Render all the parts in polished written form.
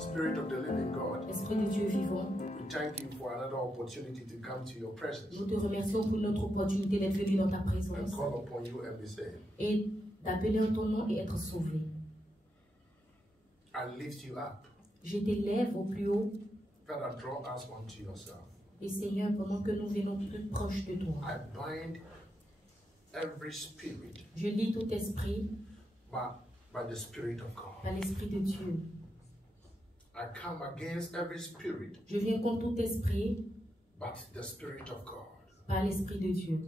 Spirit of the living God, Esprit de Dieu vivant, we thank you for another opportunity to come to your presence nous te remercions pour notre opportunité d'être venu dans ta and présence call upon you and be saved. et d'appeler en ton nom et être sauvé. I lift you up. Je t'élève au plus haut Father, draw us unto yourself. et Seigneur, pendant que nous venons plus proche de toi, I bind every spirit je lis tout esprit by the Spirit of God. par l'Esprit de Dieu. I come against every spirit Je viens contre tout esprit but the Spirit of God. par l'Esprit de Dieu.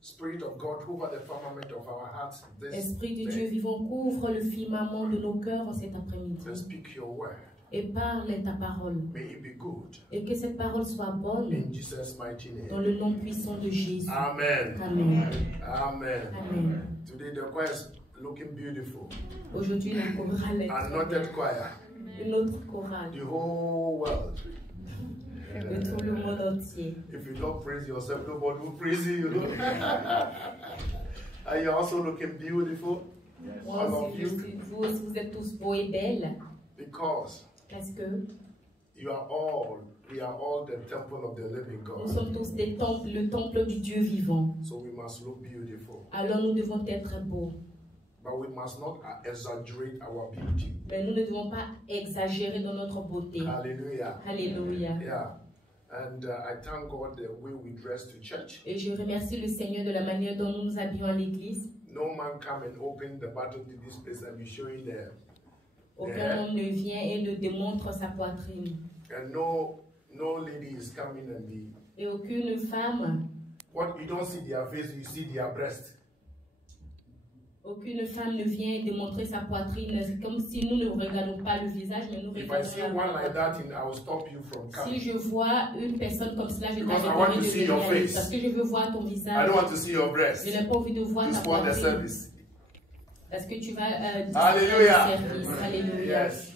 Spirit of God, over the firmament of our hearts this Esprit de day. Dieu vivant, couvre le firmament de nos cœurs en cet après-midi And speak your word. et parle ta parole. May it be good. Et que cette parole soit bonne In Jesus' mighty dans name. le nom puissant de Jésus. Amen. Amen. Amen. Amen. Today the choir is looking beautiful. Aujourd'hui, la chorale est Anointed choir. une autre chorale The whole world. de tout le monde entier. If you don't praise yourself, nobody will praise you. Are you also looking beautiful? Moi All of aussi, you. vous aussi, vous êtes tous beaux et belles Because parce que we are all the temple of the living nous God. sommes tous des temples, le temple du Dieu vivant. So we must look beautiful. Alors nous devons être beaux. But we must not exaggerate our beauty. Mais nous ne devons pas exagérer dans notre beauté. Hallelujah. Alléluia. Yeah. And I thank God the way we dress to church. Et je remercie le Seigneur de la manière dont nous nous habillons à l'église. No man come and open the button to this place and be showing there. Aucun homme ne vient et ne démontre sa poitrine. And no lady is coming and be. Et aucune femme, What you don't see their face, you see their breast. aucune femme ne vient démontrer sa poitrine. C'est comme si nous ne regardons pas le visage, mais nous If I regardons see la one like poitrine. that, I will stop you from Si coming. je vois une personne comme cela, je Because I want to t'arrêterai de see your venir face. parce que je veux voir ton I visage. don't want to see your breast. Je n'ai pas envie de voir You ta spoil the poitrine service. parce que tu vas Hallelujah. le service. Alléluia. Yes.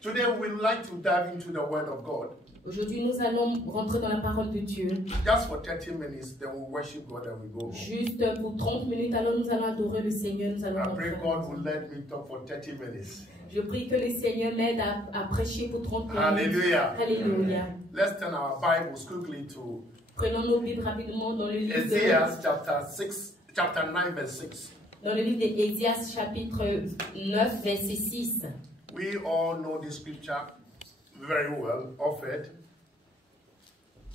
Today we would like to dive into the Word of God. Aujourd'hui, nous allons rentrer dans la parole de Dieu. Just for 30 minutes, then we'll worship God and we go home. Juste pour 30 minutes, alors nous allons adorer le Seigneur. Nous allons I pray rentrer. God will let me talk for 30 minutes. Je prie que le Seigneur m'aide à prêcher pour 30 minutes. Hallelujah. Alléluia. Let's turn our Bibles quickly to Prenons nos Bibles rapidement dans le livre Isaiah chapter 9 verse 6. dans le livre d'Ésias chapitre 9 verset 6. We all know this scripture very well, often.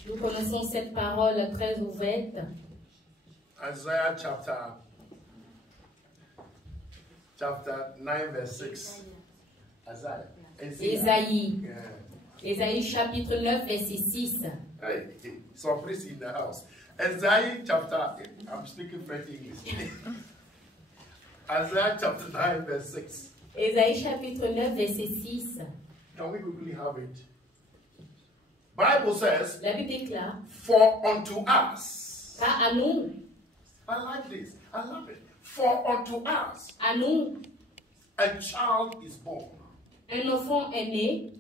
Nous connaissons cette parole très ouverte. Isaiah chapter 9 verse 6. Isaiah. Ésaïe. Yeah. Ésaïe chapitre 9 verset 6. Hey, surprise in the house. Isaiah chapter, I'm speaking French English. Isaiah chapter 9 verse 6. Ésaïe chapitre 9 verset 6. Can we quickly have it? Bible says, La Bible déclare, for unto us. car à nous, I like this. I love it. For unto us à nous, a child is born, un enfant est né,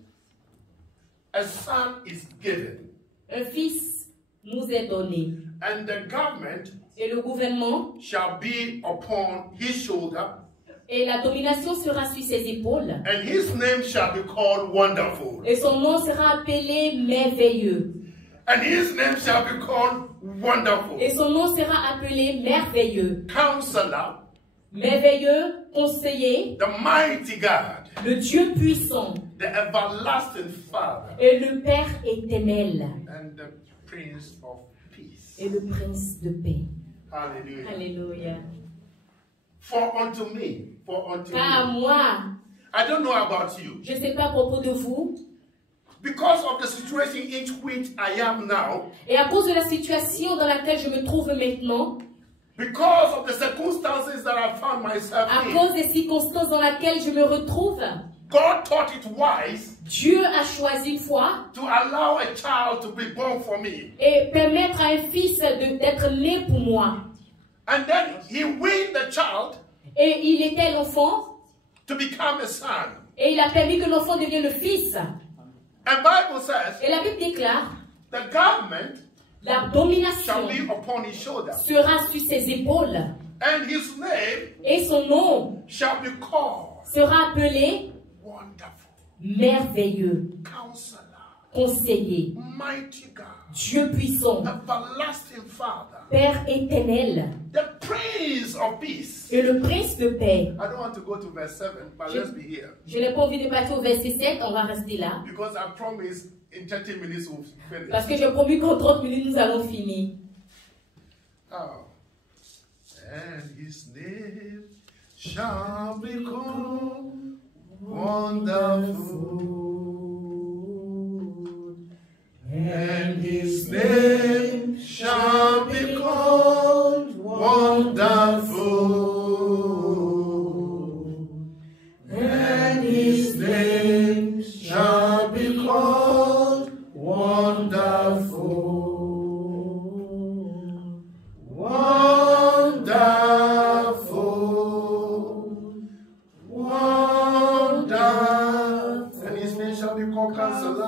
a son is given, un fils nous est donné. and the government Et le gouvernement shall be upon his shoulder, et la domination sera sur ses épaules. and his name shall be called Wonderful, Et son nom sera appelé merveilleux. and his name shall be called Wonderful, Et son nom sera appelé merveilleux. Counselor, Merveilleux, conseiller, the mighty God, le Dieu puissant the everlasting Father, et le Père éternel and the Prince of Peace. et le Prince de paix. Hallelujah. Alléluia. For unto me, for unto Car me. moi, I don't know about you. je ne sais pas à propos de vous, Because of the situation in which I am now, et à cause de la situation dans laquelle je me trouve maintenant, because of the circumstances that I found myself à in, cause des circonstances dans lesquelles je me retrouve, God thought it wise Dieu a choisi une fois to allow a child to be born for me. et permettre à un fils d'être né pour moi. And then he weaned the child Et il était l'enfant, to become a son. et il a permis que l'enfant devienne le fils. And Bible says Et la Bible déclare, the government la shall domination be upon his shoulder, sera sur ses épaules, and his name et son nom shall be called sera appelé Wonderful. merveilleux, Counselor, conseiller, mighty God, Dieu puissant, everlasting Father, Père éternel, the Prince of Peace. et le prince de paix. I don't want to go to verse 7, but let's be here. Je n'ai pas envie de passer au verset 7, on va rester là. Because I promise in 30 minutes we'll finish. Parce que j'ai promis qu'en 30 minutes, nous allons finir. Oh. And his name shall be called Wonderful. And his name shall be called Wonderful. And his name shall be called Wonderful. Wonderful. Wonderful. And his name shall be called Counselor.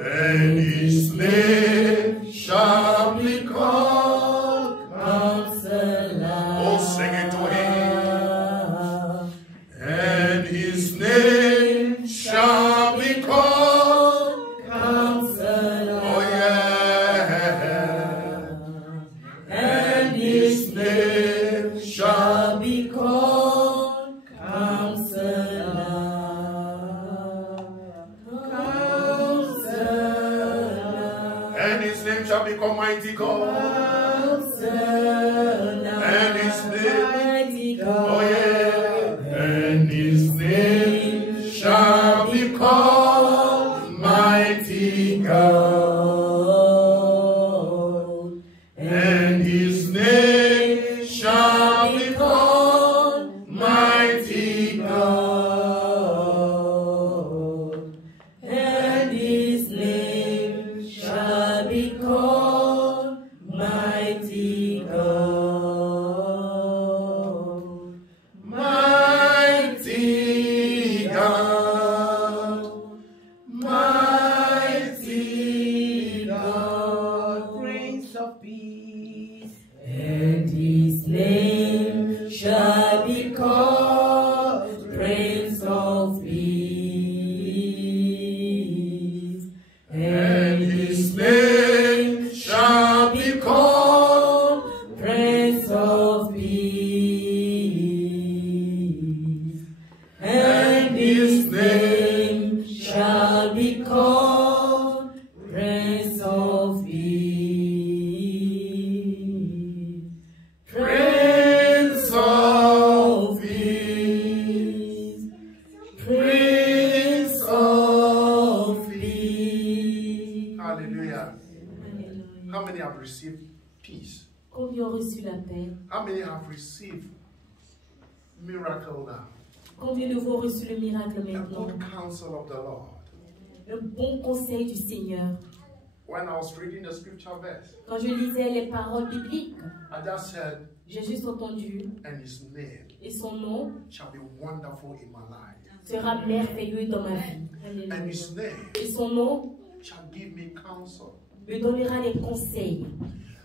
And his name shall be called Counselor. Oh, sing it to him. And his name shall be called Counselor. Oh, yeah. And his name shall be called Counselor. And his name shall become mighty God. And his name, oh yeah, and his name shall be called mighty God. And his name shall be called mighty God. And his name shall be called mighty God. Mighty God. Mighty God. Prince of Peace. And his name shall be called Prince of Peace. And his name shall be called Prince of Peace. And his name shall be called Prince of Peace. Prince of Peace. Prince of Peace. Hallelujah. How many have received peace? Combien ont reçu la paix? How many have received miracle now? Combien de vous ont reçu le miracle The maintenant? good counsel of the Lord. Le bon conseil du Seigneur. When I was reading the scripture verse, Quand je lisais les paroles bibliques, I just said, j'ai juste entendu, and his name et son nom shall be wonderful in my life. sera merveilleux dans ma vie. And his name Et son nom shall give me counsel. me donnera des conseils.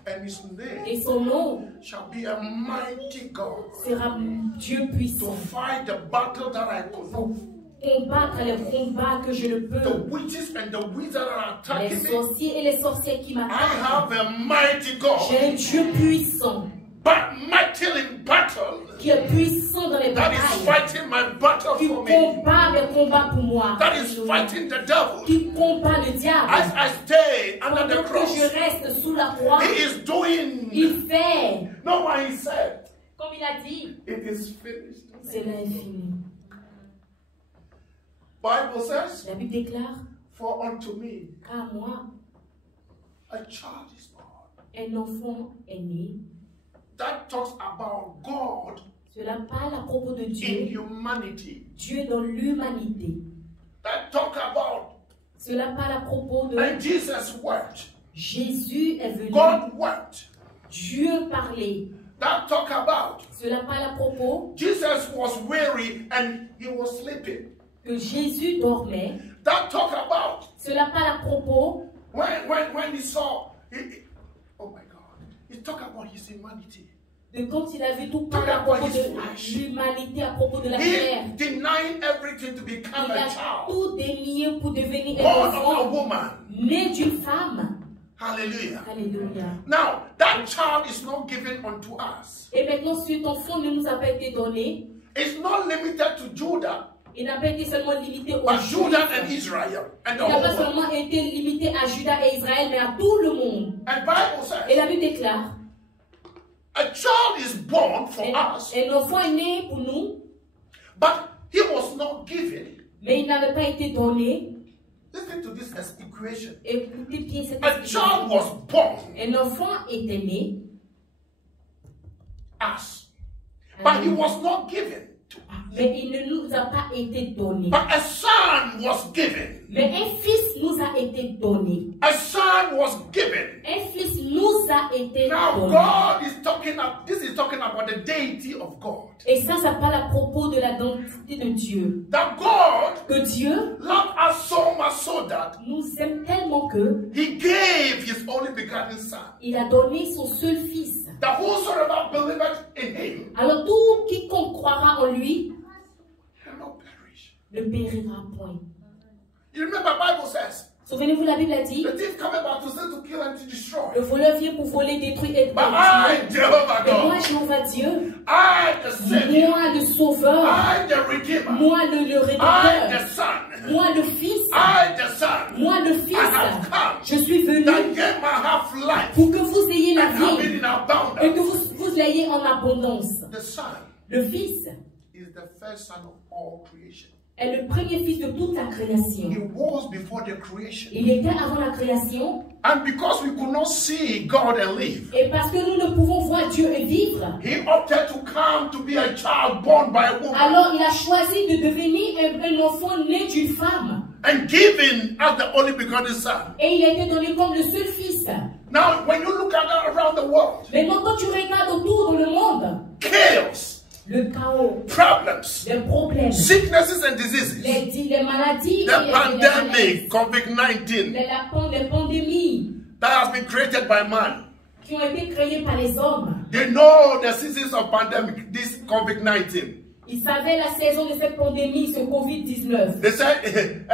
And his name Et son nom shall be a mighty God sera Dieu to puissant. fight the battle that I could not. Combattre les combats que je ne The peux. witches and the wizards that are Les attacking me. sorciers et les sorcières qui I m'attaquent. have a mighty God, J'ai un Dieu puissant but mighty in battle, qui est puissant dans les that is batailles. fighting my battle Qui for me. combat mes combats pour moi. That is fighting the devil. Qui combat le diable. As I stay under the Pendant que cross, je reste sous la croix, he is doing. il fait, No one he said, comme il a dit, it is finished. c'est l'infini. Bible says, La Bible déclare, for unto me car moi, a child is born. un enfant est né. That talks about God Cela parle à propos de in Dieu, humanity. Dieu dans l'humanité. That talk about, Cela parle à propos de and Jesus wept. Jésus est venu, God wept. Dieu parlait. That talk about, Cela parle à propos Jesus was weary and he was sleeping. que Jésus dormait. That talk about, Cela parle à propos when he saw, oh my God, he talk about his humanity. De quand il a vu tout parler à propos de l'humanité, à propos de la terre. He denied everything to become Il a a child. tout dénié pour devenir un Born of a enfant, woman. né d'une femme. Hallelujah. Alléluia. Now, that child is not given unto us. Et maintenant, cet enfant ne nous a pas été donné. It's not limited to Judah, Il n'a pas été seulement limité aux but Judah and Juifs. Israel and the Il n'a whole pas world. seulement été limité à Juda et Israël, mais à tout le monde. And Bible Et says, la Bible déclare, a child is born for us, un enfant est né pour nous, but he was not given. mais il n'avait pas été donné. Listen to this equation. Écoutez bien cette A child explication. was born Un enfant était né, us, but he was not given to us. mais il ne nous a pas été donné. But a son was given. Mais un fils nous a été donné. A son was given. Un fils nous a été Now donné. God is talking about, this is talking about the deity of God. Et ça parle à propos de la identité de Dieu. That God Que Dieu loved us so much so that nous aime tellement que he gave his only begotten son. il a donné son seul fils. That whosoever believeth in him Alors tout quiconque croira en lui shall not perish. ne périra point. You remember Bible says, Souvenez-vous, la Bible a dit, the thief cometh about to steal, to kill, and to destroy. le voleur vient pour voler, détruire et But I, tuer. Jehovah Mais moi, God, Jéhovah Dieu, I the Savior, moi le Sauveur, I the Redeemer, moi le I the Rédempteur, Son, moi le Fils, I the Son, moi le I Fils, have come je suis venu that ye might have life pour que vous ayez la and have it vie in et que abundance. vous l'ayez en abondance. The Son Le Fils is the first son of all creation. est le premier fils de toute la création. He was before the creation. Il était avant la création And because we could not see God and live, et parce que nous ne pouvons voir Dieu et vivre, he opted to come to be a child born by a woman alors il a choisi de devenir un enfant né d'une femme. and given as the only begotten son. Et il a été donné comme le seul fils. Now, when you look at that around the world, Maintenant, quand tu regardes autour dans le monde, chaos, le chaos, problems, les problèmes, sicknesses and diseases, les maladies, the pandemic, COVID-19, les pandémies that has been created by man. qui ont été créées par les hommes. They know the seasons of pandemic, this COVID-19. Ils savaient la saison de cette pandémie, ce Covid-19. They said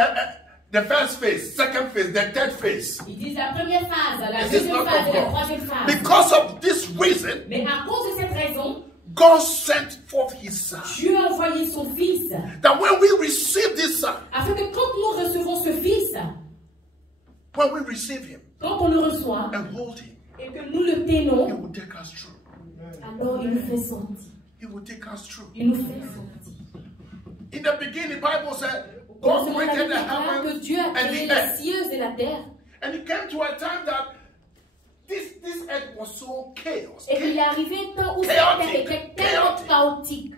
the first phase, second phase, the third phase. Ils disent la première phase, la This is deuxième not phase of et la God. troisième phase. Because of this reason, Mais à cause de cette raison, God sent forth his son. Dieu a envoyé son fils. That when we receive this son, Afin que quand nous recevons ce fils, when we receive him quand on le reçoit and hold him, et que nous le he tenons, will take us through. alors il nous fait sortir. He will take us through. Il nous fait sortir. In the beginning, the Bible said, Au God commencement, la created Bible the déclare que heavens Dieu a and créé the les earth. cieux et la terre. And it came to a time that this earth was so chaos. Et il est arrivé un temps où cette terre Chaotic. était tellement chaotique.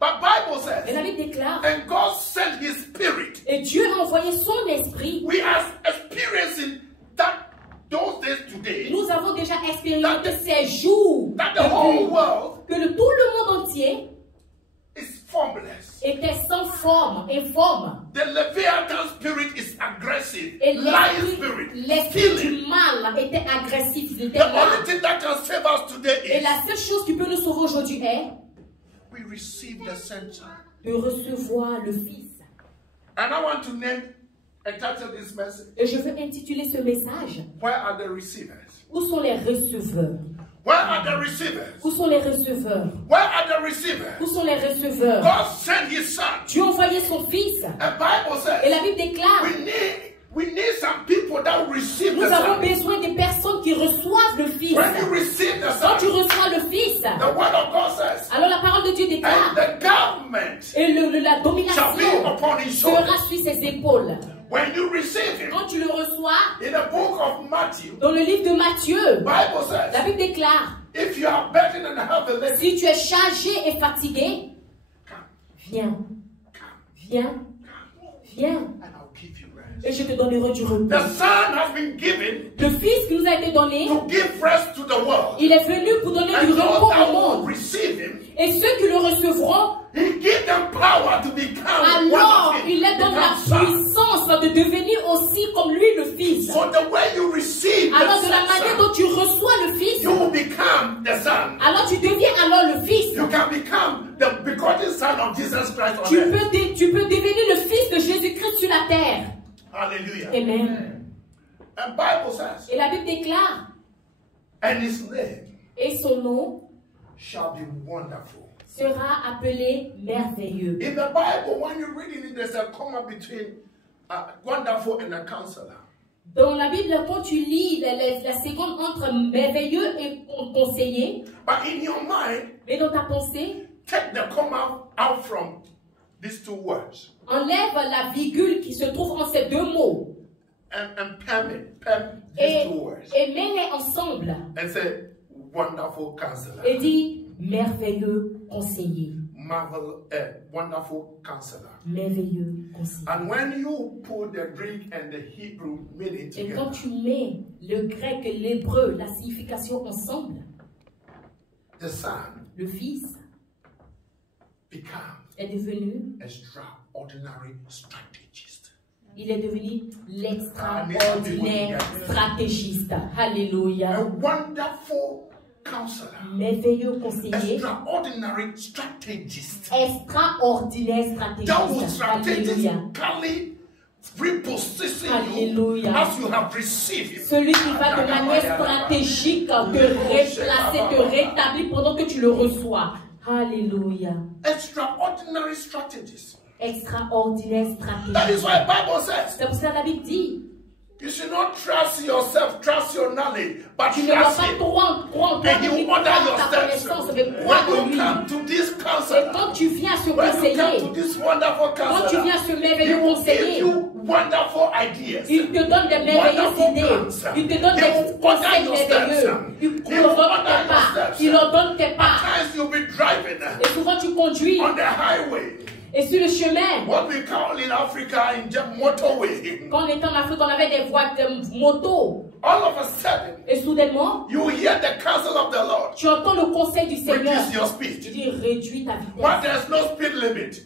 But Bible Et says, la Bible déclare, and God sent his spirit. et Dieu a envoyé son esprit. We are experiencing that those days today, Nous avons déjà expérimenté ces jours that the whole world que tout le monde entier is formless. était sans forme, informe. The Leviathan spirit is aggressive. Et Lion spirit, l'esprit stealing. du mal était agressif, il était The là. only thing that can save us today Et is la seule chose qui peut nous sauver aujourd'hui est we receive the sent son. de recevoir le Fils. And I want to name and title this message. Et je veux intituler ce message, Where are the receivers? où sont les receveurs? Where are the receivers? Où sont les receveurs? Where are the receivers? Où sont les receveurs? God sent his son. Dieu a envoyé son Fils. And Bible Et la says Bible déclare, we need some people that will receive nous the avons son. besoin des personnes qui reçoivent le Fils. When you receive the Quand tu son, reçois le Fils, the word of God says, alors la parole de Dieu and déclare, the government et la shall be domination upon his shoulders. sera sur ses épaules. When you receive him, Quand tu le reçois, in the book of Matthew, dans le livre de Matthieu, Bible la says, Bible déclare, if you are burdened and heavy laden, si tu es chargé et fatigué, come, viens, come, viens, come, viens, and I'll give you rest. et je te donnerai du repos. The Son has been given Le Fils qui nous a été donné, to give rest to the world. il est venu pour donner And du those repos that au will monde. receive him, Et ceux qui le recevront, he gives them power to become alors one of him, il leur donne la become son. puissance de devenir aussi comme lui le Fils. So the way you receive Alors the de la manière son, dont tu reçois le Fils, you will become the son. alors tu deviens Son of Jesus Christ on Tu earth. peux devenir le fils de Jésus-Christ sur la terre. Hallelujah. Amen. And Bible says, Et la Bible déclare, and his name et son nom shall be wonderful. sera appelé merveilleux. In the Bible, when you read it, there's a comma between wonderful and a counselor. Dans la Bible, quand tu lis la seconde entre merveilleux et conseiller, But in your mind, mais dans ta pensée, take the comma out from these two words enlève la virgule qui se trouve entre ces deux mots and perm these two words et mets-les ensemble and say wonderful counselor. et dis merveilleux conseiller. Wonderful counselor. Merveilleux conseiller. And when you put the Greek and the Hebrew meaning Et quand together, tu mets le grec et l'hébreu, la signification ensemble, the son le fils becomes est devenu, extraordinary strategist. il est devenu l'extraordinaire stratégiste. Alléluia. A wonderful counselor. Merveilleux conseiller. Extraordinary strategist. Extraordinaire That will stratégiste. Alléluia. strategically reposition you Alléluia. as you have received him. Celui qui va de manière stratégique te replacer, te rétablir pendant que tu le reçois. Alléluia. Extraordinary strategist. Extraordinaire That is stratégiste. why the Bible says C'est pour ça que la Bible dit, you should not trust yourself, trust your knowledge, but tu ne dois trust pas him. croire en And he will order your ta steps. connaissance, mais croire en When lui. you come to this Et counselor, quand tu viens à ce when you conseiller, come to this wonderful quand tu counselor, viens à ce he merveilleux will give conseiller, you wonderful ideas. il te donne des merveilleuses Wonderful idées. plans. Il te donne He des will order conseils your merveilleux. steps. Il He will ordonne order tes your pas. steps. Il ordonne tes At pas. times you'll be driving Et souvent tu conduis. on the highway, Et sur le chemin, what we call in Africa in the motorway. quand on était en Afrique, on avait des voies de moto. All of a sudden, Et soudainement, you hear the counsel of the Lord. tu entends le conseil du Seigneur. Reduce your Tu speed. dis réduis ta But vitesse. there's no speed limit.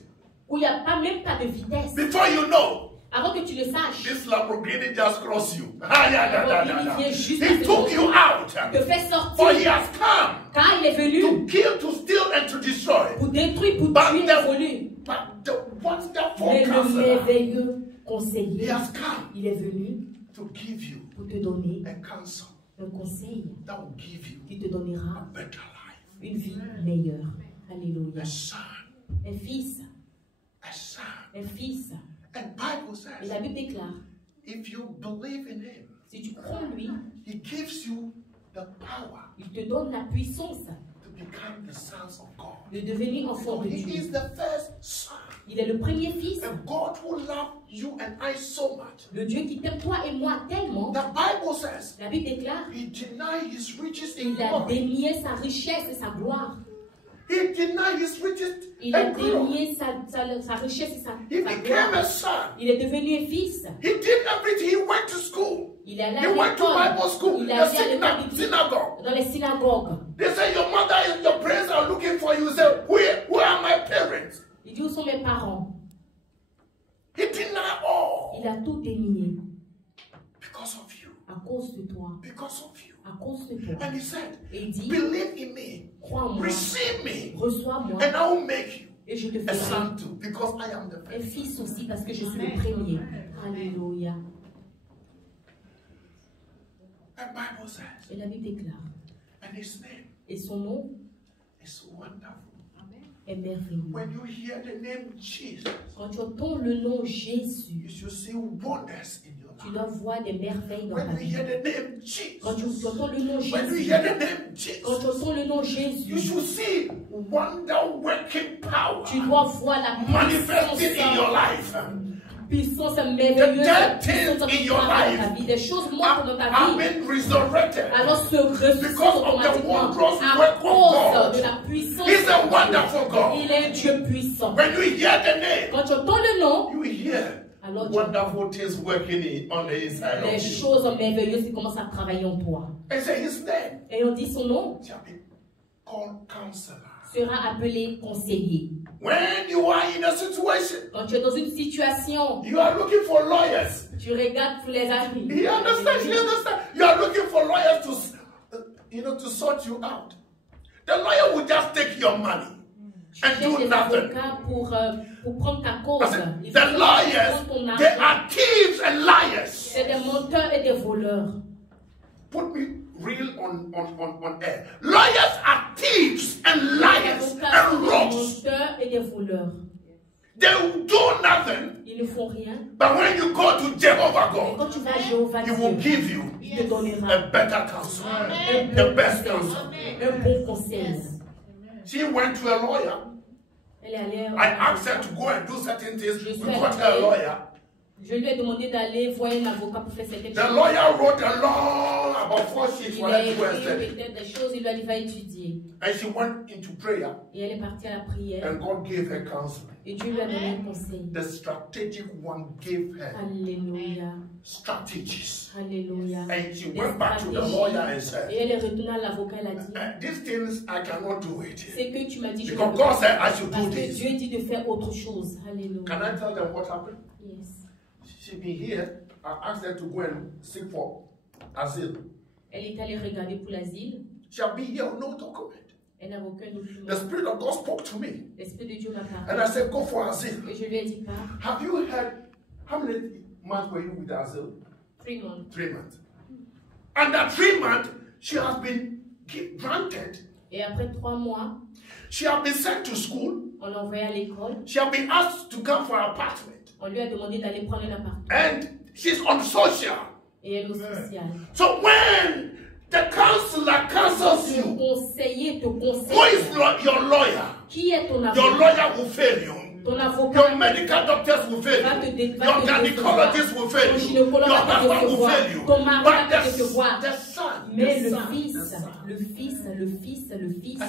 Où il n'y a pas, même pas de vitesse. Before you know, Avant que tu le saches, this Lamborghini just crossed you. Ah, yeah, da, da, da, da. Lamborghini vient juste He à took te you out. te fait For he sortir. has come Car il est venu to kill, to steal, and to destroy. pour détruire, pour But tuer the- et voler. But the wonderful Mais le counselor, merveilleux he conseiller, has come il est venu to give you pour te donner a counsel un conseil that will give you qui te a donnera better life. une vie meilleure. Alléluia. A son, Un fils, a son. un fils. And Bible Et la says, Bible déclare, if you believe in him, si tu crois en lui, he gives you the power il te donne la puissance to become the sons of God. de devenir enfant de He Dieu. is the first son. Il est le premier fils. A God who loved you and I so much. Le Dieu qui t'aime toi et moi tellement, The Bible says la Bible déclare, he denied his riches in il a glory. dénié sa richesse et sa gloire. He denied his riches Il a and glory. dénié sa richesse et sa He became gloire. a son. Il est devenu un fils. He did everything. He went to school. Il est allé He à went to Bible l'école. school. Il est The allé à l'école biblique, synagogue. dans les synagogues. They say your mother and your parents are looking for you. You say, where are my parents? Il dit, où sont mes parents? He denied all Il a tout dénié because of you. à cause de toi. Because of you. À cause de toi. And he said, Et il dit, believe in me. crois en moi, Receive me. reçois-moi And I will make you et je te a ferai son too. Because I am the un first. fils aussi parce que je suis le premier. Alléluia. And Bible says, Et la Bible déclare, and his name et son nom is wonderful. est merveilleux. When you hear the name Jesus, Quand tu entends le nom Jésus, you should see wonders in your tu life. dois voir des merveilles dans ta When you vie. hear the name Quand tu Jesus, entends le nom when you Jésus, hear the name quand tu Jesus, entends le nom you Jésus, should see wonder working power tu dois voir la manifesting in your life. puissance merveilleuse, dead la things puissance in your dans ta life vie, des choses mortes dans ta Have vie. been resurrected. Alors se ressuscite Because of the automatiquement wondrous à work of cause God. de la puissance. He's a de Dieu. wonderful God. Il est un Dieu puissant. When you hear the name, Quand tu entends le nom, you hear alors tu wonderful things working on the inside les of you. choses merveilleuses qui commencent à travailler en toi. And say his name Et on dit son nom shall be called Counselor. sera appelé conseiller. When you are in a situation, Quand tu es dans une situation, you are looking for lawyers. tu regardes tous les amis. You understand? You understand? You are looking for lawyers to, to sort you out. The lawyer will just take your money. and cherches do des nothing. avocats pour prendre ta cause. I said, Ils the veulent lawyers, prendre ton they argent. are thieves and liars. C'est des menteurs et des voleurs. Put me real on air. Lawyers are thieves and Les liars avocats sont and des rogues. menteurs et des voleurs. They do nothing, Ils ne font rien. but when you go to Jehovah Et God, quand tu vas à Jéhovah, He will Dieu, give you il te donnera a better counsel, un the bon best conseil. counsel. Un bon conseil. She went to a lawyer. Elle est allée. I asked her to go and do certain things. Je We suis got her a allée. lawyer. Je lui ai demandé d'aller voir un avocat pour faire certaines The choses. lawyer wrote a long, about 4 sheets Il for a her to go and écrit study. peut-être des choses, il lui a dit va étudier. And she went into prayer, Et elle est partie à la prière. and God gave her counseling. Et Dieu lui a donné un conseil. The strategic one gave her Alléluia. strategies. Alléluia. And she Des went back to the stratégies. lawyer and said, Et elle est retournée à l'avocat, elle a dit these things I cannot do it. c'est que tu m'as dit je ne Because peux God pas. said I should do Parce que this. Dieu dit de faire autre chose. Alléluia. Can I tell them what happened? Yes. She be here. I asked her to go and seek for asylum. Elle est allée regarder pour l'asile. She'll be here, no document. Elle n'a aucun document. The Spirit of God spoke to me. L'Esprit de Dieu m'a And parlé. I said, go for asylum. Et je lui ai dit pas. Have you heard, how many months were you with asylum? 3 months. 3 months. And that 3 months, she has been granted. Et après 3 mois, She has been sent to school. on l'a envoyée à l'école. She has been asked to come for an apartment. On lui a demandé d'aller prendre un appartement. And she's on social. Et elle est sociale. So when the counselor counsels Le you, conseiller te who is conseille. your lawyer? Qui est ton Your avocat? lawyer will fail you. Ton avocat. Your medical doctors will fail Va te you. dé- va Your te gynecologist will fail Ton you. gynécologue Your va te husband will décevoir. fail you. Ton mari But va te décevoir. the son, Mais the le son, fils, the son. le fils, le fils, le fils.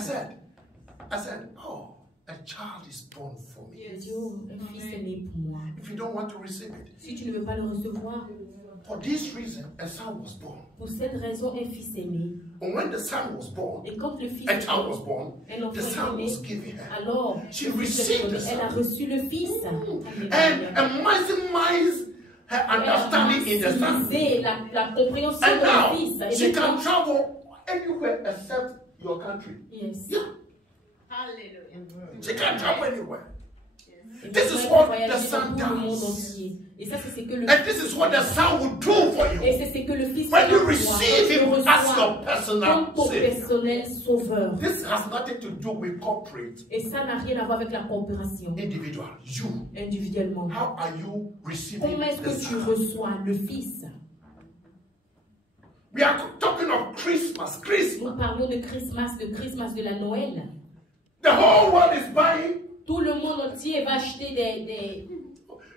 I said, oh, a child is born for me. J'ai dit, oh, un fils est né pour moi. If you don't want to receive it, Si tu ne veux pas le recevoir, for this reason, a son was born. pour cette raison, un fils est né. And when the son was born, Et quand le fils a est child was né, born, un the enfant son est was né, given her. alors She le fils est received né. the Elle a son. reçu le fils. And maximize her Elle a understanding in the son. maximisé la compréhension And de now, le fils. Et she can maintenant- travel anywhere except your country. Yes. Yeah, Hallelujah. she can travel anywhere. Et This maintenant, is elle what voyage the son dans tout le monde does. entier. Et ça, c'est ce que le And this is what the son will do for Et you. c'est ce que le fils When fait you pour toi. receive Tu him reçois as your personal comme ton savior. personnel sauveur. This has nothing to do with corporate, Et ça n'a rien à voir avec la coopération individual. You, individuellement. how are you receiving Comment est-ce the que tu son? reçois le fils? We are talking of Christmas. Christmas. Nous parlons de Christmas de la Noël. The whole world is buying. Tout le monde entier va acheter des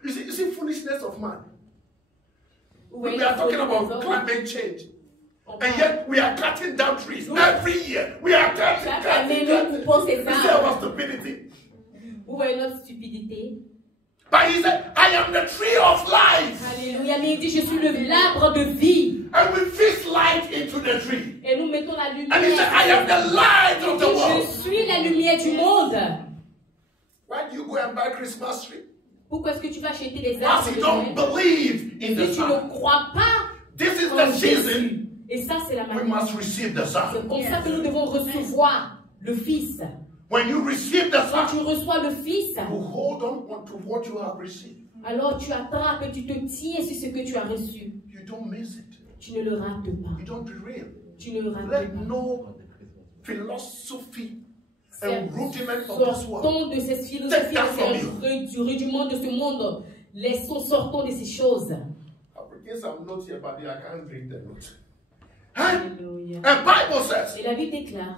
You see foolishness of man. ouais, We are talking des about hommes. climate change. On And parle- yet we are cutting down trees every year. We are Chaque année, nous coupons ces You see our arbres. stupidity. Vous voyez notre stupidité. But he said, I am the tree of life. Alléluia. Mais il dit, je suis l'arbre de vie. And we fix light into the tree. Et nous mettons la lumière. And he said, I am the light of the Je world. suis la lumière du monde. Why do you go and buy Christmas tree? Pourquoi est-ce que tu vas acheter des As arbres you de don't Noël believe in the si tu ne sun. crois pas This is en the Jésus? season Et ça, c'est la we manière. must receive the C'est sun. comme ça que nous devons recevoir le Fils. When you receive the Quand tu sun, reçois le Fils, you hold on to what you have received. alors tu attrapes et tu te tiens sur ce que tu as reçu. You don't miss it. Tu ne le rates pas. You don't derail. Tu ne le rates Let pas. no philosophy and rudiment of this world. Sortons de cette philosophie, du rudiment de ce monde. Laissons, sortons de ces choses. I've written some notes here, but I can't read the notes. Alléluia. And Bible says, Et la Bible déclare,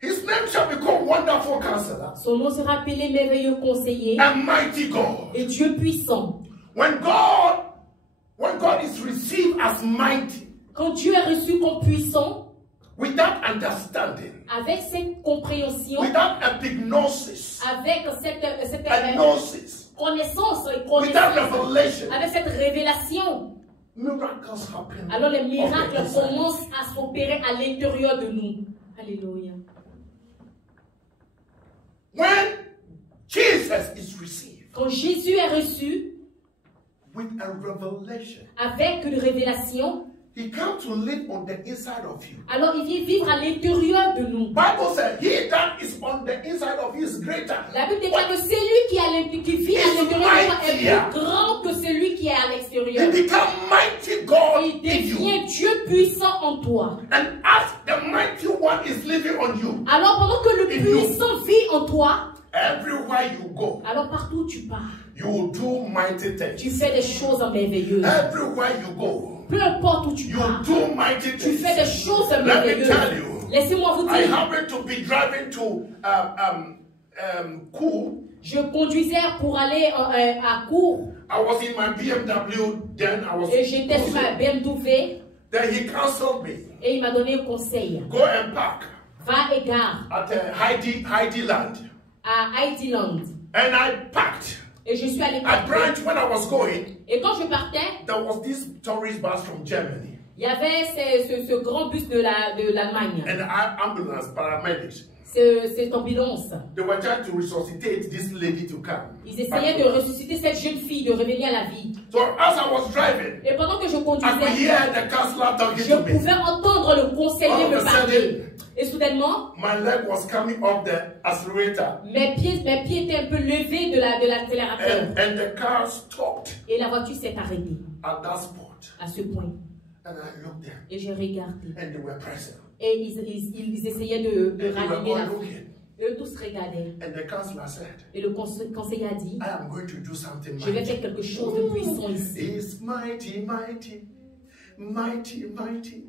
His name shall be called Wonderful Counselor son nom sera appelé merveilleux conseiller and Mighty God. et Dieu puissant. When God is received as mighty, Quand Dieu est reçu comme puissant, without understanding, avec cette compréhension, without epignosis, avec cette agnosis, connaissance, without revelation, avec cette révélation, miracles happen. alors les of the miracles inside. commencent à s'opérer à l'intérieur de nous. Alléluia. When Jesus is received Quand Jésus est reçu with a revelation, avec une révélation, He comes to live on the inside of you. alors il vient vivre à l'intérieur de nous. Bible says, he that is on the inside of you is greater. La Bible déclare que celui qui vit à l'intérieur de toi est plus grand que celui qui est à l'extérieur. He become mighty God Il in you. devient Dieu puissant en toi. And as the mighty one is living on you, Alors pendant que le puissant vit en toi, everywhere you go, alors partout où tu pars, you will do mighty tu things. fais des choses merveilleuses. Everywhere you go, Peu importe où tu you pars, do mighty tu fais des things. choses Let me merveilleuses. tell you, Laissez-moi vous I dire, happened to be driving to Cool. je conduisais pour aller à Cours I was in my BMW, then I was. et j'étais sur ma BMW Then he counseled me, et il m'a donné un conseil. go and park Va et gare at Heidi Land. à Heidiland. And I parked. Et je suis allé At partir. Branch, when I was going, Et quand je partais, there was this tourist bus from Germany il y avait ce grand bus de l'Allemagne, and an ambulance, paramedics. cette ambulance. They were trying to resuscitate this lady to come. Ils essayaient de ressusciter cette jeune fille, de revenir à la vie. So as I was driving, Et pendant que je I could conduisais, hear the counselor talking je to me. pouvais entendre le conseiller All of me a parler. sudden, Et soudainement, my leg was coming off the accelerator, mes pieds étaient un peu levés de l'accélérateur. and the car stopped Et la voiture s'est arrêtée at that spot. à ce point. And I looked there, Et j'ai regardé. and they were present. Et ils essayaient de And they were rallumer la all vie. looking. Eux tous regardaient. And the counselor said, Et le conseiller a dit, I am going to do something je vais mighty. faire quelque chose de puissant ici. It's mighty, mighty, mighty, mighty.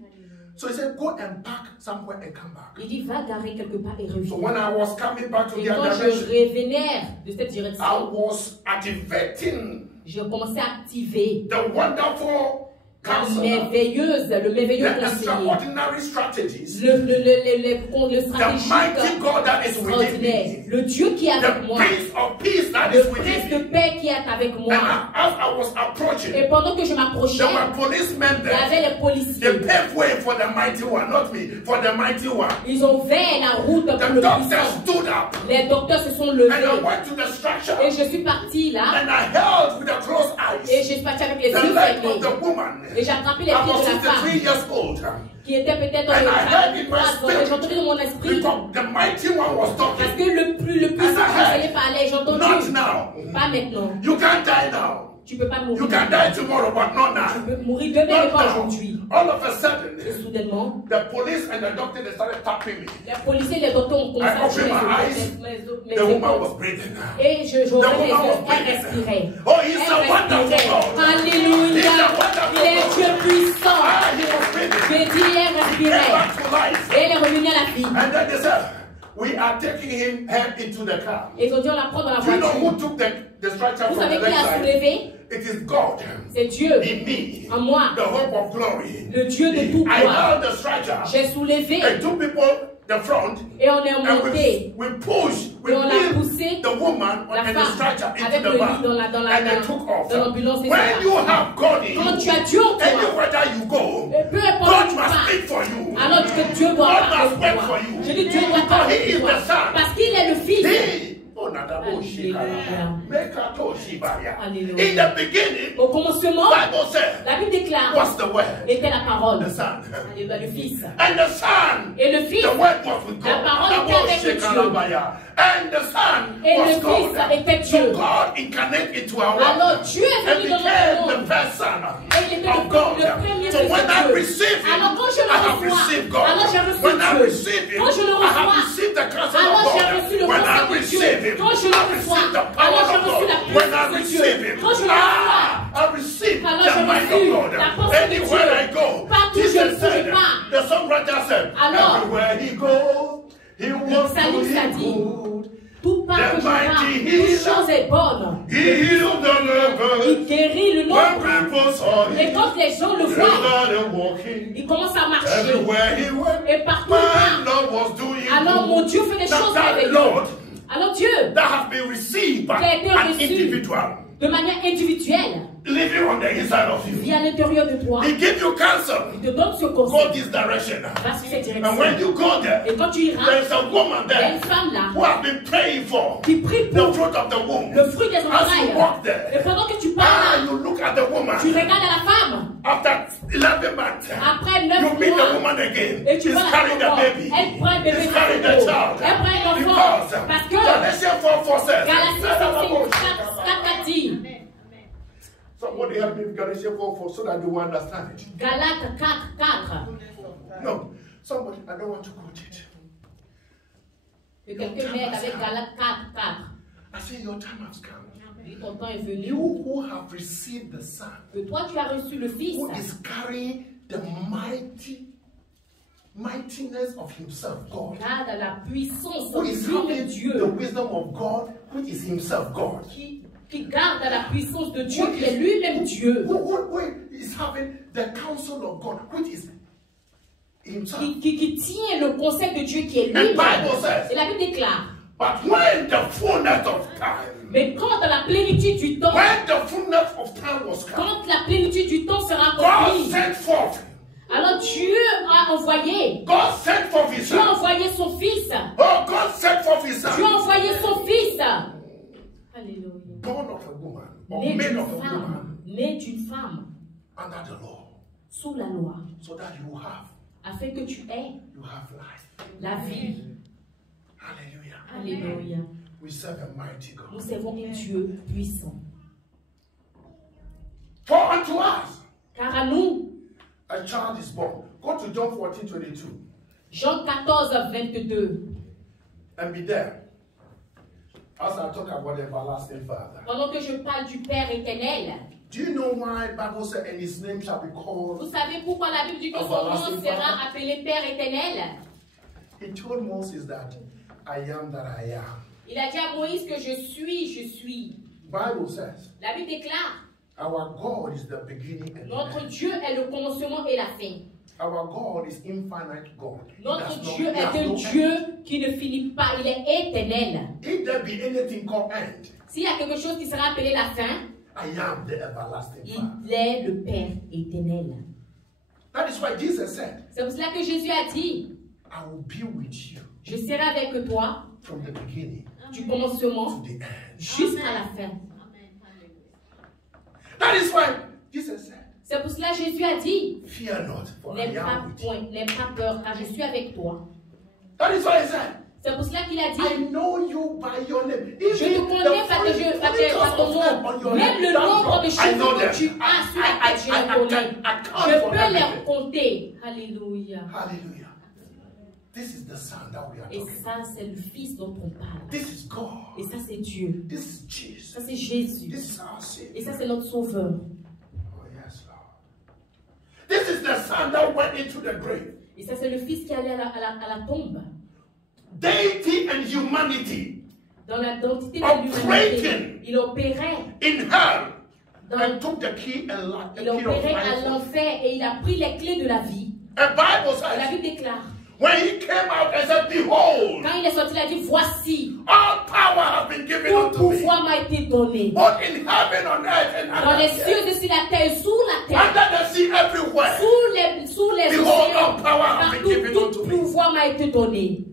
So he said, go and park somewhere and come back. Il dit, va garer quelque part et So reviens. when I was coming back to Et the quand other je direction, revenais de cette I direction, was activating je commençais à activer the wonderful le counselor, merveilleux the conseiller, extraordinary strategies, le the stratégique mighty God that is within extraordinaire, me, le Dieu qui est avec the moi, Prince of Peace that le is prince within de me. paix qui est avec And moi. as I was approaching, Et pendant que je m'approchais, there were policemen il y there. avait les They policiers. paved way for the mighty one, not me, for the mighty one. Ils ont ouvert la route pour The le doctors puissant. stood up, Les docteurs se sont and I levés. went to the structure, Et je suis partie là. and I held with the closed Et eyes je suis partie avec les the yeux leg of fermés. the woman. Et j'ai attrapé les I pieds was de la 63 femme years old. qui était peut-être And I heard in my 3 ans. Et j'ai entendu dans mon spirit esprit. because the mighty one was Parce talking. que le puissant conseiller parlait. J'ai Not entendu. now. Pas maintenant. You can't die now. Tu peux pas mourir. You can die tomorrow, but not Tu now. peux mourir demain, mais Not pas now. aujourd'hui. All of a sudden, Et soudainement, the police and the doctor they started tapping me. les policiers et les docteurs ont commencé I à opened my eyes. mes The woman épaules. was breathing. Et je The j'ouvrais les woman was yeux. Elle breathing. respirait. Oh, he's a Elle wonderful respirait. God. Alléluia. He's a wonderful Il est God. Dieu puissant. Ah, he was breathing. Je dis, elle Came respirait. back to life. Et elle est revenue à la vie. And then they said, we are taking him into the car. Et ils ont dit, on la prend dans la Do you know voiture. who took the structure Vous from savez the qui left a side? soulevé? It is God C'est Dieu. in me, En moi. the hope of glory. Le Dieu de tout I gloire. held the structure J'ai soulevé and two people the front, et on est and monté. we push, we Et on l'a lift poussé, the woman la and the femme, structure avec into le the lit van, dans and they took off. l'ambulance. et When ça. you have God in Quand you, tu as Dieu en toi, anywhere that you go, et peu importe God où tu must vas, speak for you. alors que Dieu doit God parler must speak pour for toi. you. Je dis Dieu doit Because parler he is pour the toi. son. Parce qu'il est le fils. He, Alléluia. in the beginning, Au commencement, Bible said, la Bible déclare, what's the word? était la parole. The son. Alléluia, le fils. And the son, Et le fils, the word was with la God. parole était avec Dieu. And the son Et was le God. fils était Dieu. So God incarnate into our Alors world Dieu est and venu dans became notre the monde. first son Et il était of God. le premier So fils when de I Dieu. receive him, Alors quand je le I have reçois, received God. alors j'ai reçu When I Dieu. receive him, Quand je le I have reçois, received the counsel alors of j'ai God. reçu le When I conseil de receive Dieu. him, Quand je le I reçois, receive the power alors j'ai of reçu God. la When I puissance de receive Dieu. him, Quand je le reçois, I receive alors the j'ai mind reçu of God. la pensée de Anywhere Dieu. I go, Partout je Jesus said, pars. the songwriter said, Alors, everywhere he goes, he wants to psalmiste a heal dit, good. tout part que je The pars, mighty toute healer. chose est bonne. He healed the Il lepers. guérit le When nombre. people saw Et him, quand les gens le they voient, started walking. il commence à marcher. Everywhere he went, Et partout my il part. Lord was doing Alors mon good. Dieu fait des Now choses that merveilleuses. Lord Alors Dieu, that has been received by qui a été an reçu individual de manière individuelle, living on the inside of you. vit à l'intérieur de toi, He gives you counsel. il te donne ce Go conseil. this direction. Va sur cette And when direction. you go there, Et quand tu iras, there's a woman il y a there une femme là who has been praying for qui prie the pour fruit of the womb. le fruit des As you entrailles. walk Et there, pendant que tu parles là, you look at the tu woman. regardes à la femme. After 11 months, Après 9 you meet the mois, woman again. et tu She's vois la carrying the femme, baby. elle prend un bébé She's sur carrying son the dos. child. Elle prend un enfant. Because Parce que Galatians 4 says, Galatie 4 dit, somebody help me with Galatians 4 so that you will understand it. Galates 4. No, somebody, I don't want to quote it. Que quelqu'un m'aide avec Galates 4. I say your time has come. Ton temps est venu. You who have received the Son, Que toi tu as reçu le Fils, who is carrying the mightiness of himself, God. garde la puissance Who is de having the Dieu. wisdom of God, which is himself God. Qui garde la puissance de Dieu, qui est lui-même Dieu. Who is having the counsel of God, which is himself. Qui tient le conseil de Dieu, qui est And lui-même. Bible says, Et la Bible déclare, but when the fullness of time, mais quand la plénitude du temps, when the fullness of time was come, quand la plénitude du temps sera God accomplie, sent forth. alors Dieu a envoyé. God sent forth his Dieu a son. envoyé son Fils. Oh, God sent forth his Dieu a son. envoyé son Fils. Alléluia. Born of a woman, or Né made d'une of a woman, femme. Né d'une femme. under the law, Sous la loi. so that you have Afin que tu aies life. la vie. Hallelujah. Alléluia. We serve a mighty Nous God. servons un Dieu puissant. For unto us Car à nous, a child is born. Go to John 14:22 Jean 14, 22. and be there. As I talk about the everlasting Father. Pendant que je parle du Père éternel, Do you know why Bible said, and his name shall be called? vous savez pourquoi la Bible dit que son nom sera appelé Père éternel? He told Moses that I am that I am. Il a dit à Moïse que je suis. Bible says La Bible déclare, our God is the beginning and the notre end. Dieu est le commencement et la fin. Our God is infinite God. He Notre does not- Dieu he est has un no Dieu end. qui ne finit pas, il est éternel. If there be anything called end, S'il y a quelque chose qui sera appelé la fin, I am the everlasting Father. il est le Père éternel. That is why Jesus said, C'est pour cela que Jésus a dit, I will be with you je serai avec toi from the beginning du commencement to the end. jusqu'à la fin. That is why Jesus said, C'est pour cela que Jésus a dit, fear not, for I n'aie pas am with you. point, n'aie pas peur, car je suis avec toi. That is why he said, C'est pour cela qu'il a I dit, know you by your name. je te connais par ton nom. Même le nombre de cheveux que tu as sur la tête, je les connais. Je peux les compter. Alléluia. Hallelujah. This is the Son that we are Et talking ça, c'est le Fils dont on parle. about. This is God. Et ça, c'est Dieu. This is Ça, Jesus. c'est Jésus. This is our Et ça, Savior. c'est notre Sauveur. Oh, yes, Lord. This is the Son that went into the grave. Et ça, c'est le Fils qui allait à la tombe. Deity and humanity Dans la densité de l'humanité. Il opérait. in hell Dans, and took the key and locked the il key of opérait à life. l'enfer et il a pris les clés de la vie. And Bible Et la says, Bible déclare, when he came out and said, behold, quand il est sorti, il a dit, voici, all power has been given tout unto me, pouvoir m'a été donné. both in heaven, on earth, and Dans les under the cieux, earth. dessus la terre, sous la terre, Under the sea, everywhere. sous les Behold, océans, all power has been given partout, unto tout me. pouvoir m'a été donné.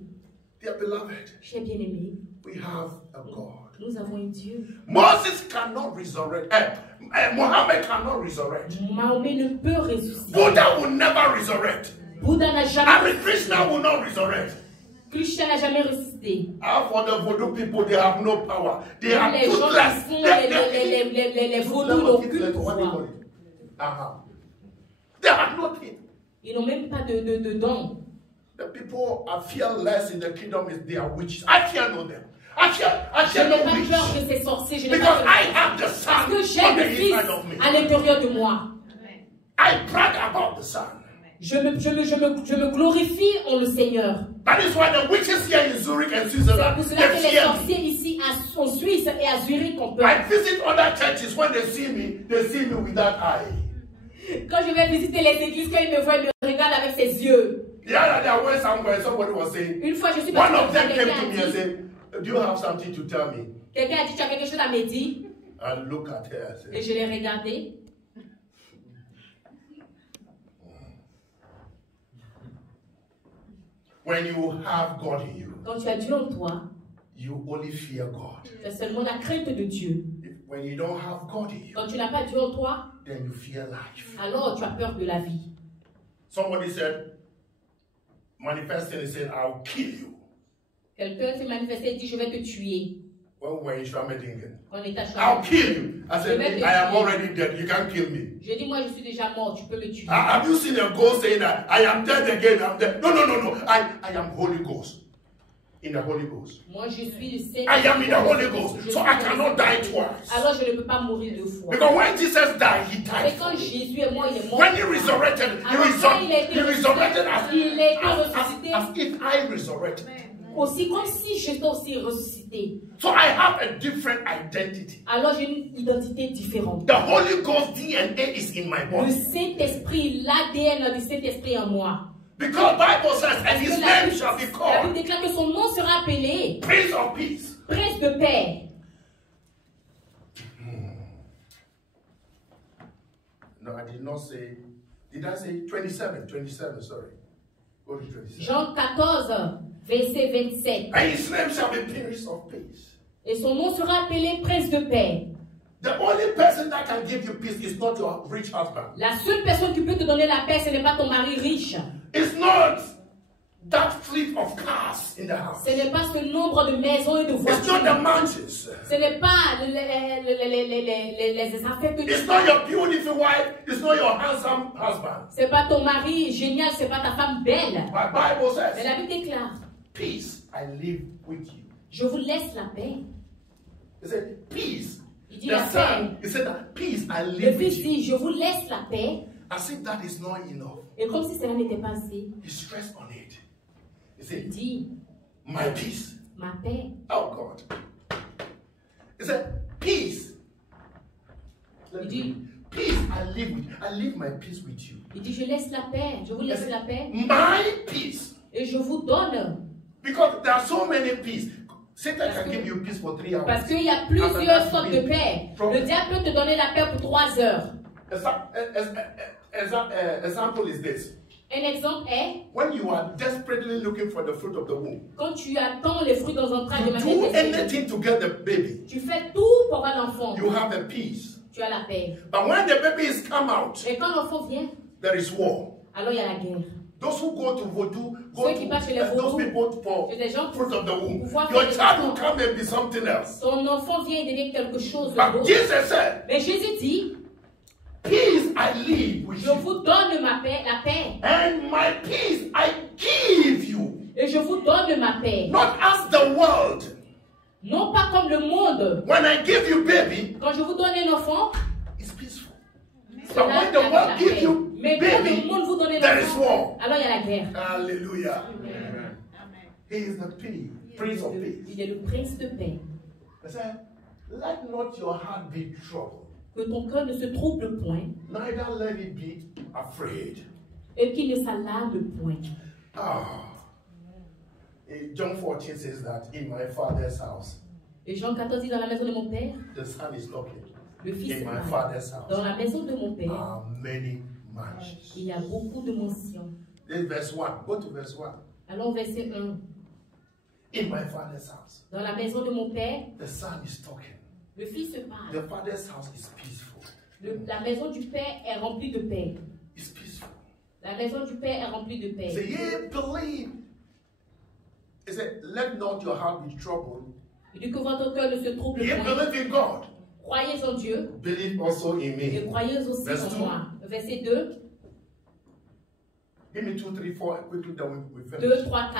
Dear beloved, Cher bien-aimé, we have a God. nous avons un Dieu. Moses cannot resurrect. Muhammad cannot resurrect. Mahomet ne peut ressusciter. Buddha will never resurrect. Bouddha n'a jamais Hare ressuscité. Krishna will not resurrect. Krishna n'a jamais ressuscité. How for the voodoo people, they have no power. They are Les gens qui toothless. font les vaudous n'ont aucun pouvoir. They have nothing. Ils n'ont même pas de dons. The people are fearless in the kingdom is they are witches. I fear no them. I Je fear n'ai no pas witches. peur de ces sorciers. Je n'ai Because pas I peur. have the Parce Son que j'ai on the le Fils inside of me. à l'intérieur de moi. I brag about the Son. Je me glorifie en le Seigneur. That is why the witches here in Zurich and C'est Switzerland, pour they cela que les fear me. sorciers ici en Suisse et à Zurich ont peur. I visit other churches. When they see me with that eye. Quand je vais visiter les églises, quand ils me voient, ils me regardent avec ses yeux. The other day I went somewhere, somebody was saying, Une fois, je suis one partie of them came quelqu'un to a me and dit, said, do you have something to tell me? quelqu'un a dit, tu as quelque chose à me dire? I look at her and Et say, je l'ai regardé. when you have God in you, Quand tu as Dieu en toi, you only fear God. tu as seulement la crainte de Dieu. when you don't have God in you, Quand tu n'as pas Dieu en toi, then you fear life. alors tu as peur de la vie. Somebody said, manifesting, he said, I'll kill you. Quelqu'un s'est manifesté et dit, je vais te tuer. When we were in Schwammerdingen, On est à I'll Schwammerdingen. kill you. I said, Je vais te I am tuer. already dead. You can't kill me. Je dis, moi, je suis déjà mort, tu peux me tuer. Have you seen a ghost saying that I am dead again? I'm dead. No. I am Holy Ghost. In the Holy Ghost. Moi, je suis le Saint. I am in the Holy Ghost. Je So suis I dans le cannot die Saint-Esprit. twice. Alors, je ne peux pas mourir deux fois. Because when Jesus died, he died. Et quand Jésus est mort, il est mort. When he resurrected, he Alors, quand il a été resurrected il a été ressuscité. as if I resurrected. Aussi, comme si j'étais aussi ressuscité. So I have a different identity. Alors, j'ai une identité différente. The Holy Ghost DNA is in my Le body. Saint-Esprit, l'ADN du Saint-Esprit en moi. Because Bible says, and Parce his que name shall be la Bible called déclare que son nom sera appelé Prince of Peace. Prince de paix. No, I did not say. Did I say 27? 27, sorry. Go to 27. Jean 14, verset 27. And his name shall be Prince of Peace. Et son nom sera appelé Prince de paix. The only person that can give you peace is not your rich husband. La seule personne qui peut te donner la paix, ce n'est pas ton mari riche. It's not that fleet of cars in the house. Ce n'est pas ce nombre de maisons et de It's not voitures. the mountains. Ce n'est pas les affaires que tu It's not your beautiful wife. It's not your handsome husband. Ce n'est pas ton mari génial, ce n'est pas ta femme belle. My Bible Mais says, la Bible déclare, peace I live with you. je vous laisse la paix. He said, peace. Il dit The la paix. son, he said that peace I Le live fils with you. dit, je vous laisse la paix. As if that is not enough. Et comme si cela n'était pas assez, He stressed on it. He il said, dit, my peace. ma paix. Oh God. He said, peace. Il dit, Peace I live with. I live my peace with you. il dit, je laisse la paix, je vous He laisse said, la paix. my peace. Et je vous donne. Because there are so many peace. Satan can give you peace for 3 hours. Parce qu'il y a plusieurs sortes de paix. Le diable peut te donner la paix pour 3 heures. Example is this. Un exemple est, When you are desperately looking for the fruit of the womb, quand tu attends les fruits dans un train de you manière do désespérée, anything to get the baby. tu fais tout pour un enfant. You have a peace. Tu as la paix. But when the baby is come out, Et quand l'enfant vient, there is war. alors il y a la guerre. Those who go to voodoo, Ceux qui partent chez les those vaudous, people for chez les gens fruit of the womb. pouvoir Your faire des child will enfants. come and be something else. Ton enfant vient et devient quelque chose But d'autre. Jesus said, Mais Jésus dit, peace I live with je you. vous donne ma paix, la paix. And my peace I give you. Et je vous donne ma paix. Not as the world. Non pas comme le monde. When I give you baby, Quand je vous donne un enfant, it's peaceful. But cela when avec the la world gives paix. you Mais quand le baby, monde vous donne un there is enfant, war. alors il y a la guerre. Hallelujah. He is the peace, Prince of Peace. Il est le prince de paix. He said, let not your heart be troubled, Que ton cœur ne se trouble point neither let it be afraid. et qu'il ne s'alarme point. John 14 says that in my father's house, Et Jean 14 dit, dans la maison de mon père, the son is talking. le fils In my parle. father's Dans house la maison de mon père, are many mansions. il y a beaucoup de mentions. This is verse 1. Go to verse 1. Allons au verset 1. In my father's house, Dans la maison de mon père, the son is talking. le fils parle. The father's house is peaceful. La maison du père est remplie de paix. It's peaceful. La maison du père est remplie de paix. Say, ye believe. He said, let not your heart be troubled. Il dit que votre cœur ne se trouble Ye point. believe in God. Croyez en Dieu Believe also in et me. croyez aussi Verse en 2. moi. Verset 2, Give me 2, 3, 4 quickly, then we 2, finish. 3, 4.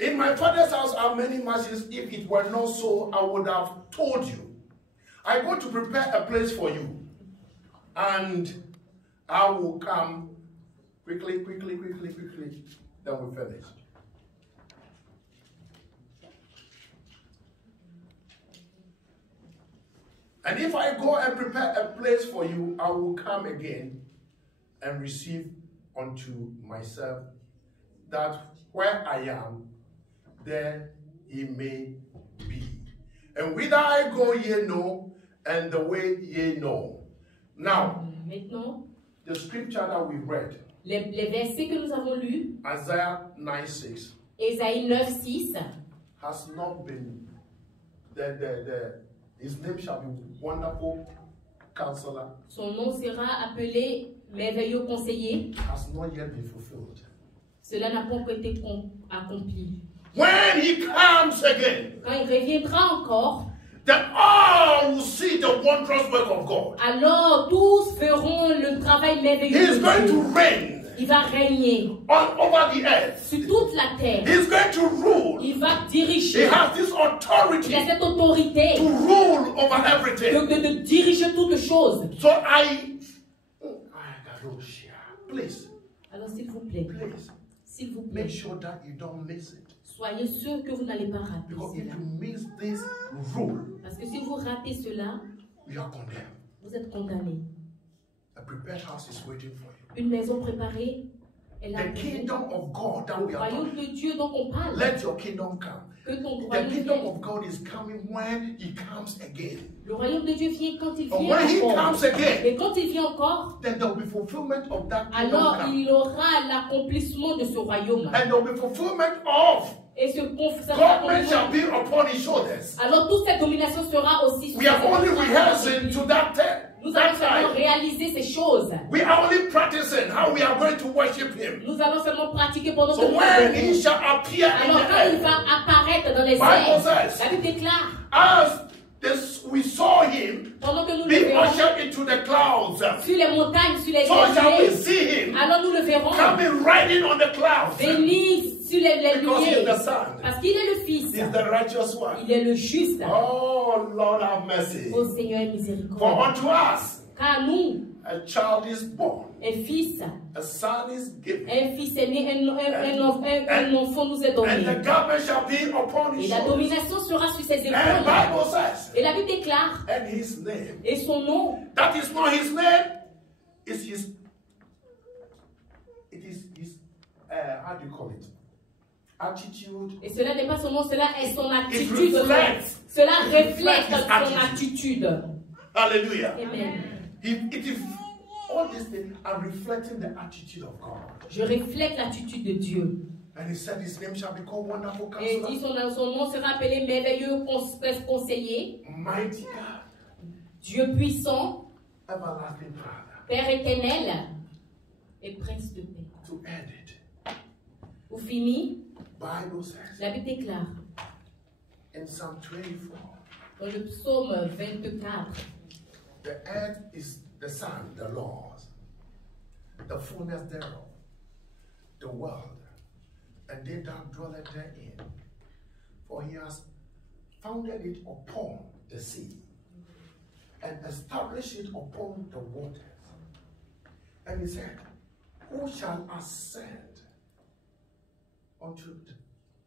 In my father's house are many mansions. If it were not so, I would have told you. I go to prepare a place for you. And I will come quickly. Then we finish. And if I go and prepare a place for you, I will come again and receive unto myself, that where I am, there ye may be. And whither I go ye know, and the way ye know. Now, Maintenant, the scripture that we read, les versets que nous avons lus, Isaiah 9:6, Ésaïe 9, 6, has not been, the His name shall be Wonderful Counselor. Son nom sera appelé merveilleux conseiller. Has not yet been fulfilled. Cela n'a pas encore été accompli. When he comes again, quand il reviendra encore, then all will see the wondrous work of God. Alors tous verront le travail merveilleux. He is going to reign. Il va régner over the earth. Sur toute la terre. He is going to rule. Il va diriger. He has this authority. Il a cette autorité. To rule over everything. De diriger toutes choses. So please. Alors s'il vous plaît. Please. S'il vous plaît. Make sure that you don't miss it. Soyez sûr que vous n'allez pas rater Because cela. if you miss this rule, parce que si vous ratez cela, you are condemned. Vous êtes condamné. A prepared house is waiting for you. Une maison préparée est là. The kingdom of God that we le are royaume de Dieu dont on parle. Let your kingdom come. Que ton The royaume kingdom vienne. of God is coming when He comes again. Le royaume de Dieu vient quand il And vient when He encore. comes again, Et quand il vient encore, then there will be fulfillment of that kingdom alors come. il aura l'accomplissement de ce royaume. And there will be fulfillment of Et ce government shall be upon His shoulders. alors toute cette domination sera aussi sur We are only rehearsing to that time. Nous allons seulement réaliser ces choses. We are only practicing how we are going to worship Him. Nous allons seulement pratiquer pendant que So nous when allons. He shall appear in Alors the quand il earth, va apparaître dans les Bible airs, says, la Bible déclare, as we saw Him pendant que nous le be verrons ushered into the clouds, sur les montagnes, sur les so shall we nuées, see Him alors nous le verrons coming riding on the clouds. venir sur les Because he is nuées. the Son. Parce qu'il est le Fils. He is the righteous one. Il est le juste. Oh, Lord have mercy. Ô Seigneur, For miséricorde. unto us Car nous, a child is born, un fils, a son is given, un fils est né, un enfant nous est and donné. the government shall be upon Et his la shoulders. domination sera sur ses And épaules. Bible says, Et la Bible déclare, and his name. et son nom, That is not his name. It's his. It is his. How do you call it? Attitude. et cela n'est pas son nom, cela est son It attitude. reflects. Cela It reflète reflects his son attitude. attitude. Hallelujah. Amen. It is all these things are reflecting the attitude of God. Je reflète l'attitude de Dieu. And he said his name shall be called Wonderful Et il dit Counselor, son nom sera appelé merveilleux conseiller, Mighty God, Dieu puissant, Everlasting Father. Père éternel et Prince de paix. To end it, Pour finir, Bible says la Bible déclare in Psalm 24, dans le psaume 24, the earth is the sun, the Lord, the fullness thereof, the world, and they that dwell therein. For he has founded it upon the sea, and established it upon the waters. And he said, who shall ascend unto the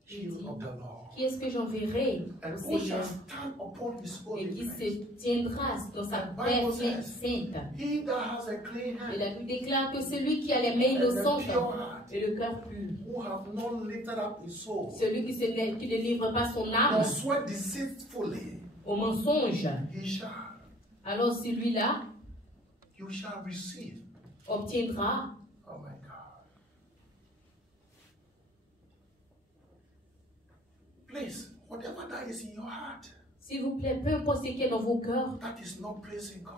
hill of the Lord? qui est-ce que j'enverrai And au who shall Seigneur stand upon his et holy qui place? se tiendra dans sa Bible terre says, sainte? He that has a clean Et hand, la Bible déclare que celui qui a les mains and a innocentes pure heart, et le cœur pur, who have not lifted up his soul, celui qui ne livre pas son âme nor sweat deceitfully, au mensonge, he shall, alors celui-là you shall receive. obtiendra. Oh my God. Please, whatever that is in your heart, S'il vous plaît, peu importe ce qui est dans vos cœurs, that is not pleasing God,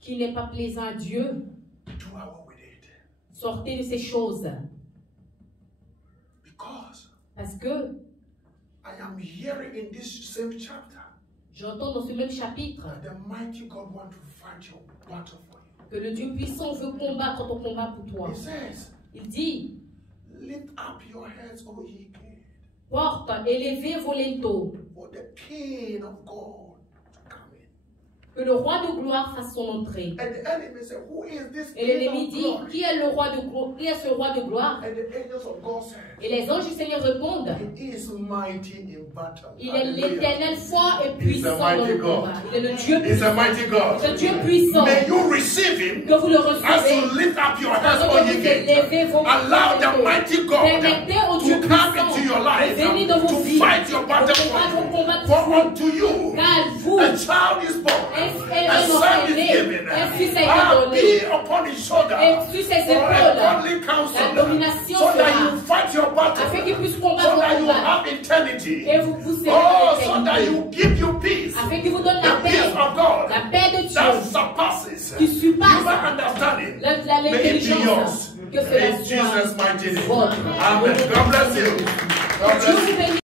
qui n'est pas plaisant à Dieu, do away with it. sortez de ces choses. Because Parce que I am hearing in this same chapter j'entends dans ce même chapitre that the mighty God want to fight your battle for you. que le Dieu puissant veut combattre ton combat pour toi. He says, Il dit, lift up your heads, O ye gates, porte, élevez vos linteaux, for the King of God to come in. que le roi de gloire fasse son entrée. And the enemy said, who is this Et King l'ennemi of dit, glory? qui est le roi de gloire? Qui est ce roi de gloire? And the angels of God said, Et les anges du Seigneur répondent, he is mighty in battle. il est Hallelujah. l'Éternel fort et He's a puissant dans mighty le God. combat. Il est le Dieu He's a puissant. mighty God. Le Dieu puissant. May you receive him Que vous le as recevez. you lift up your hands, Pendant O que ye vous gates. élevez vos Allow the linteaux. mighty God Permettez au Dieu to come puissant into your life, de venir dans vos to vies, fight your battle de combattre vos for combats you. pour For vous. unto you Car vous, a child is born, a son is given, un fils a été and donné. be upon his shoulder Et sur ses for a épaules, godly la counsel, domination so that sera, you fight your battle, afin qu'il puisse so combattre that vos you combats. have eternity. Et vous poussez Oh, vers so that l'éternité. you give you peace. Afin qu'il vous donne The la peace of God La paix de Dieu that surpasses qui surpasse human understanding. May it be l'intelligence. yours. Que cela In Jesus' soit mighty name. votre. Amen. God bless you. God bless you.